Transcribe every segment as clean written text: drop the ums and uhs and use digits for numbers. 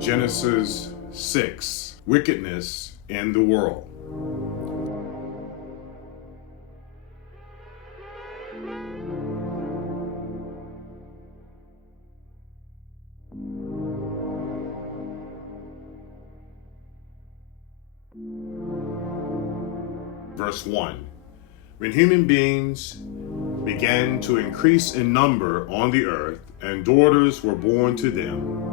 Genesis 6, wickedness in the world. Verse 1. When human beings began to increase in number on the earth, and daughters were born to them,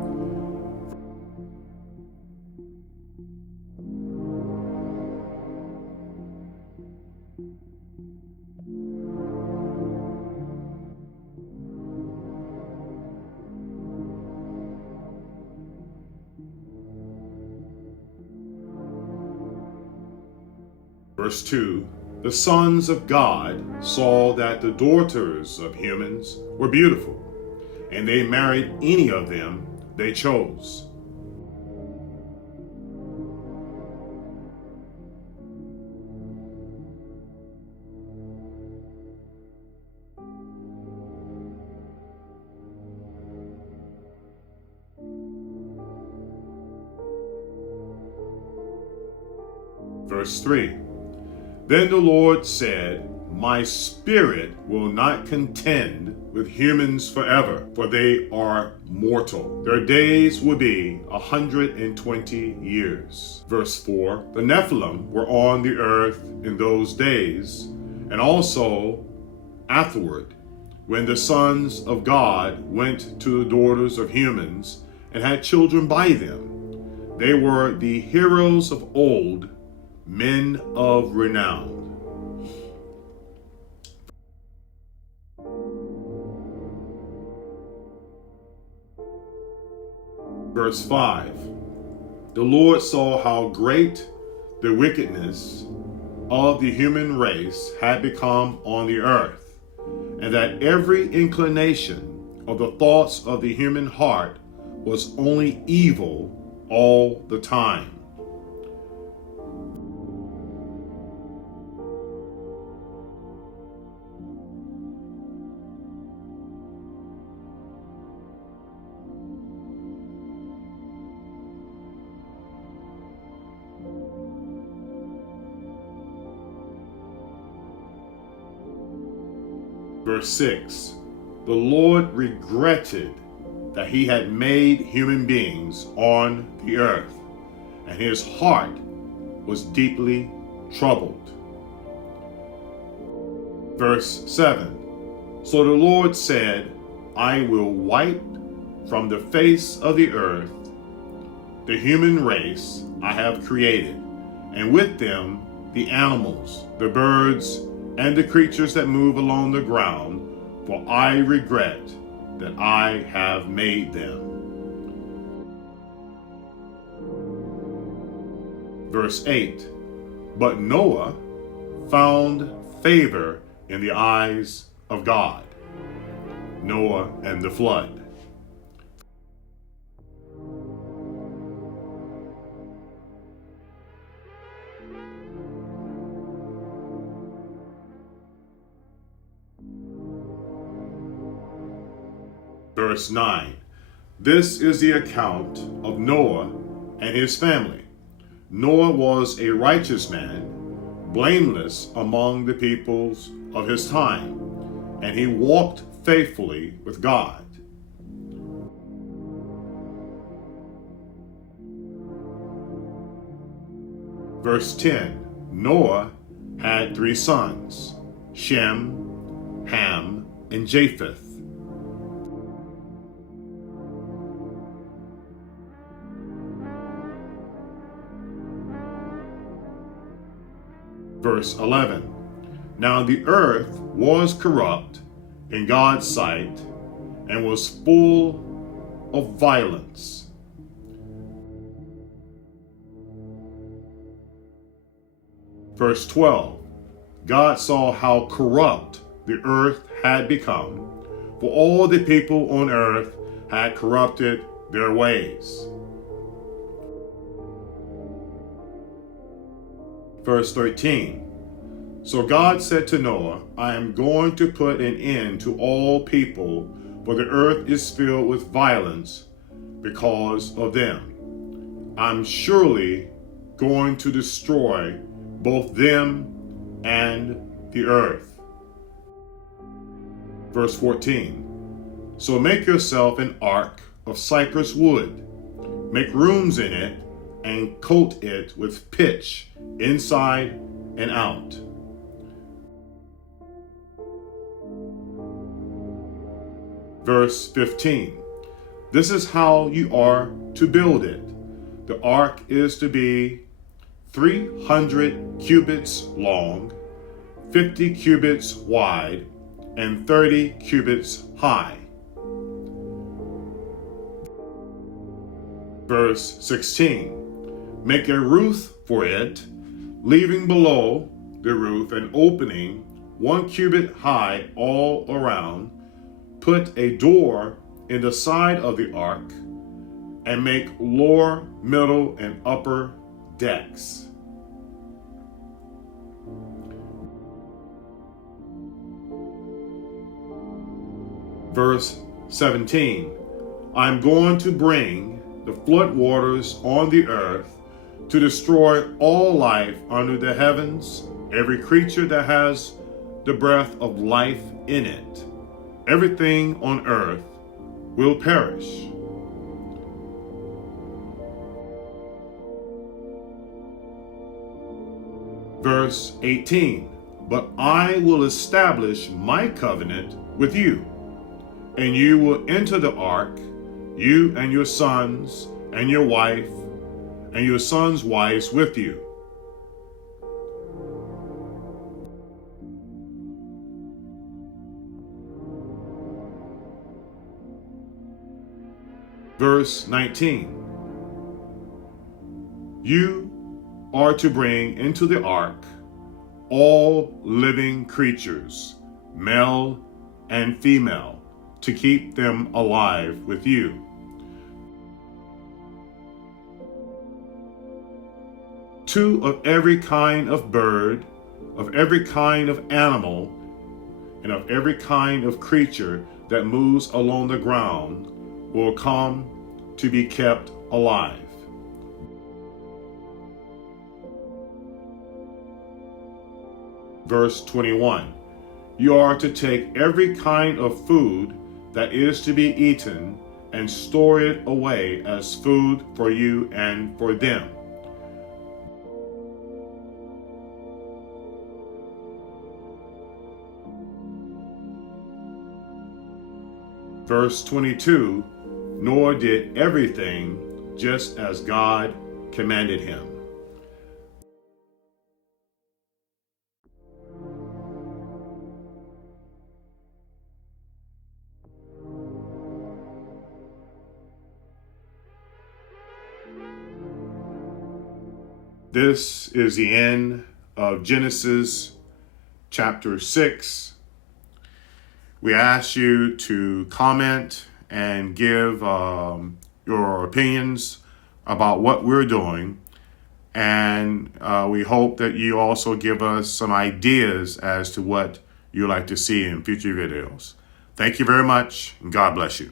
Verse 2, the sons of God saw that the daughters of humans were beautiful, and they married any of them they chose. Verse 3, then the Lord said, my spirit will not contend with humans forever, for they are mortal. Their days will be 120 years. Verse 4, the Nephilim were on the earth in those days, and also afterward, when the sons of God went to the daughters of humans and had children by them. They were the heroes of old, men of renown. Verse 5, the Lord saw how great the wickedness of the human race had become on the earth, and that every inclination of the thoughts of the human heart was only evil all the time. Verse 6, the Lord regretted that he had made human beings on the earth, and his heart was deeply troubled. Verse 7, so the Lord said, I will wipe from the face of the earth the human race I have created, and with them the animals, the birds, and the creatures that move along the ground, for I regret that I have made them. Verse 8, but Noah found favor in the eyes of God. Noah and the flood. Verse 9, this is the account of Noah and his family. Noah was a righteous man, blameless among the peoples of his time, and he walked faithfully with God. Verse 10, Noah had 3 sons, Shem, Ham, and Japheth. Verse 11, now the earth was corrupt in God's sight and was full of violence. Verse 12, God saw how corrupt the earth had become, for all the people on earth had corrupted their ways. Verse 13, so God said to Noah, I am going to put an end to all people, for the earth is filled with violence because of them. I'm surely going to destroy both them and the earth. Verse 14. So make yourself an ark of cypress wood. Make rooms in it and coat it with pitch inside and out. Verse 15. This is how you are to build it. The ark is to be 300 cubits long, 50 cubits wide, and 30 cubits high. Verse 16. Make a roof for it, leaving below the roof an opening 1 cubit high all around. Put a door in the side of the ark, and make lower, middle, and upper decks. Verse 17. I'm going to bring the flood waters on the earth to destroy all life under the heavens, every creature that has the breath of life in it. Everything on earth will perish. Verse 18. But I will establish my covenant with you, and you will enter the ark, you and your sons and your wife and your sons' wives with you. Verse 19. You are to bring into the ark all living creatures, male and female, to keep them alive with you. Two of every kind of bird, of every kind of animal, and of every kind of creature that moves along the ground will come to be kept alive. Verse 21. You are to take every kind of food that is to be eaten and store it away as food for you and for them. Verse 22. Nor did everything just as God commanded him. This is the end of Genesis chapter 6. We ask you to comment and give your opinions about what we're doing. And we hope that you also give us some ideas as to what you'd like to see in future videos. Thank you very much, and God bless you.